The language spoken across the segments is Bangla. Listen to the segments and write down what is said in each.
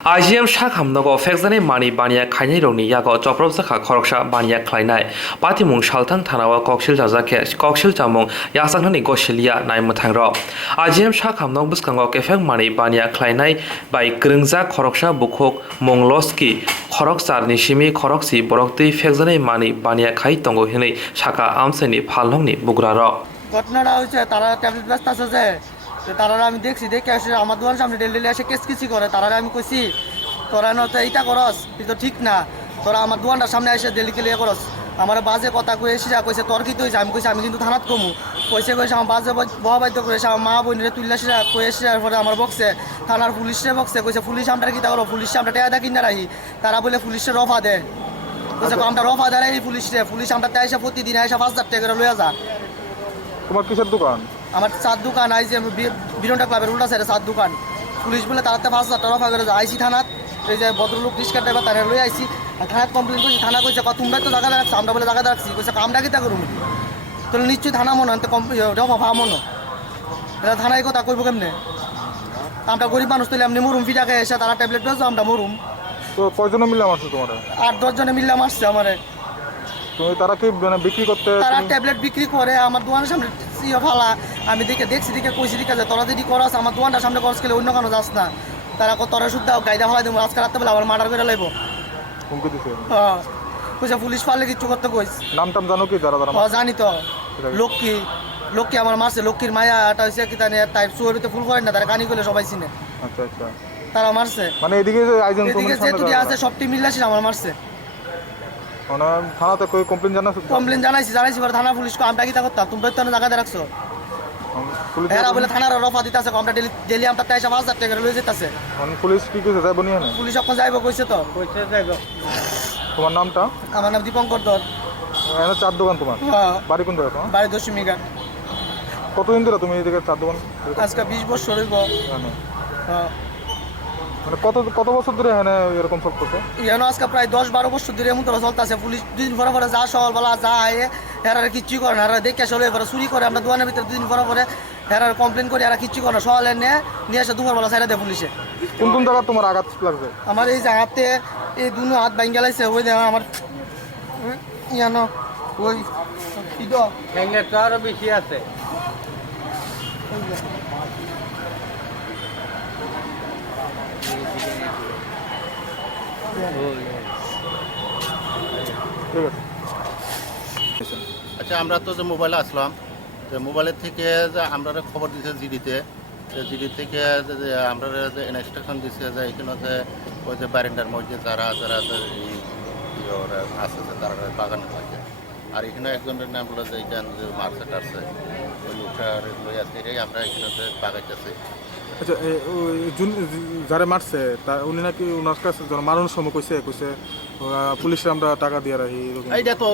IGM Hospital Ario Phekjaknai mani bania khainai rokni yago choprok jakha khoroksa bania khlainai patimung salthang thanawa koksil jajake koksil chamung yasaknani gosilia naimmuthang rok IGM Hospital bwskango kefek mani bania khlainai bai kwrwngjak khoroksa bukhuk mongloski khoroksar ni simi khoroksi boroktwi phekjaknai mani bania khai tongo hinui saka amsaini phalnokni bugra rok ঘটনাটা হচ্ছে তারা ট্যাবলেট ব্যস্ত আছে যে তারা আমি দেখে আসে আমার দোকানের সামনে ডেলি এসে কেসকিচি করে তারা আমি কইছি তোরা না তো এইটা করস তুই তো ঠিক না তোরা আমার দোকানটার সামনে এসে ডেলি ক্লিয়ার করস আমার বাজে কথা কয়ে এসে কইছে তোর কি তুই আমি কইছি আমি কিন্তু থানাত কমু কইছে আমার বাজে বহাবাদ্য করেছে আমার মা বোনের তুললাসে কয়ে এসে পরে আমার বক্সে থানার পুলিশে বক্সে কইছে পুলিশ আমরা কি তা করো পুলিশ আমরা টেয়া কিনা রাখি তারা বলে পুলিশের রফা দেয় কইছে আমরা রফা দেয় এই পুলিশ আমরা তাই এসে প্রতিদিন এসে 5,000 টাকা করে লইয়া যা। তোমার কিসের দোকান? আমার চার দোকান IGM বিরন্টা ক্লাবের উল্টা সাইডে চার দোকান পুলিশ বলে তারাতে 5,000 টাকা রফা করে আইসি থানাত এই যে ভদ্রলোক রিক্সা ড্রাইভার তারা লই আইসি আর থানাত কমপ্লেন করছি থানা কইছে তোমরা তো জায়গা রাখছো আমরা বলে জায়গা রাখছি কইছে আমরা কিতা করুন তাহলে নিশ্চয়ই থানা মনে আনতে রফা ভামনো এটা থানায় কথা কইব কেমনে আমরা গরিব মানুষ তাহলে এমনি মরুম ফিটাকে এসে তারা ট্যাবলেট দিয়েছো আমরা মরুম। তো কয়জনে মিলে মারছো তোমার? 8-10 জনে মিলে মারছে আমারে। তুমি তারা কি বিক্রি করতে তারা ট্যাবলেট বিক্রি করে আমার দোকানের সামনে ফালা আমি দেখছি কইছি যে তোরা যদি করস আমার দোকানটার সামনে করস গেলে অন্য কোনো যাস না তারা তোরা শুদ্ধ গাইদা ফলাই দেবো আজকে রাত্রে বেলা আমার মার্ডার করে লাইব হুমকি দিছে। হ্যাঁ কইছে পুলিশ পারলে কিচ্ছু করতে কইস নাম জানো কি যারা যারা? হ্যাঁ জানি তো লক্ষ্মী আমার মারছে লক্ষ্মীর মায়া এটা হইছে কি জানি তাই সুরবিতে ফুল করে না তারা কানি করলে সবাই চিনে। আচ্ছা আচ্ছা তারা মারছে মানে এদিকে যে আইজন এদিকে যেটুকু আছে সব টিম মিলাছি আমার মারছে। মানে থানাতে কই কমপ্লেইন জানাইছি পরে থানা পুলিশ আমরা কি তা করতাম তোমরা তো জায়গাতে রাখছো এরা বলে থানার রফা দিতেছে আমরা ডেলি আমরা তাই 5,000 টাকা লয়ে যেতেছে। পুলিশ কি কইছে যাইব নি না? পুলিশ এখন যাইব কইছে তো যাইব। তোমার নামটা? আমার নাম দীপঙ্কর দত্ত। এখানে চার দোকান তোমার? হ্যাঁ। বাড়ি কোন জায়গা তোমার? বাড়ি দশমিঘাট। কতদিন ধরে তুমি এদিকে চার দোকান? আজকে 20 বছর হইব। হ্যাঁ মানে কত বছর ধরে এখানে এরকম সব করছে? এখানে আজকে প্রায় 10-12 বছর ধরে এমন তোরা চলতেছে পুলিশ দুদিন পরে যা সকালবেলা যা আয়ে এরা কিচ্ছু করে না এরা দেখে চলে এবার চুরি করে আমরা দোকানের ভিতরে দুদিন পরে এরা কমপ্লেন করে এরা কিচ্ছু করে না সকালে নিয়ে আসে দুপুরবেলা সাইডে দেয় পুলিশে। কোন জায়গা তোমার আঘাত লাগছে? আমার এই যে হাতে এই দুনো হাত ভাঙ গেলাইছে ওই যে আমার ইয়ানো ওই ইদো হ্যাঙ্গারটা আরো বেশি আছে। আচ্ছা আমরা তো যে মোবাইলে আসলাম যে মোবাইলের থেকে যে আমরা খবর দিছে জিডিতে জিডি থেকে যে আমরা যে ইনস্ট্রাকশন দিছে যে এখানে যে ওই যে বারিন্ডার মধ্যে যারা আছে তারা বাগানে থাকে আর এখানে একজনের নাম বলে যে এখানে যে মার্চে টার্সে ওই লোকটার লই আছে এটাই আমরা এখানে যে বাগাইতেছি। আচ্ছা যারা মারছে তা উনি নাকি ওনার কাছে মারানোর সময় কইছে পুলিশে আমরা টাকা দিয়ে রাখি এটা তো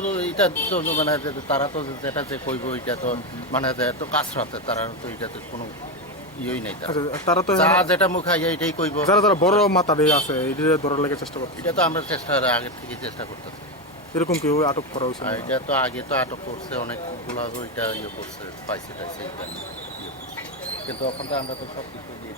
মানে তারা তো যেটা যে কইব এটা তো মানে তো কাছরাতে তারা তো এটাতে কোনো ইয়েই নাই তারা তো যেটা মুখে এইটাই কইব যারা বড় মাথা আছে এটা ধরার লাগে চেষ্টা করছে। এটা তো আমরা আগে থেকে চেষ্টা করতেছি। এরকম কেউ আটক করা হয়েছে? এটা তো আগে তো আটক করছে অনেকগুলো ওইটা ইয়ে করছে পাইছে টাইছে এটা কিন্তু এখন তো আমরা তো সব কিছু দিয়ে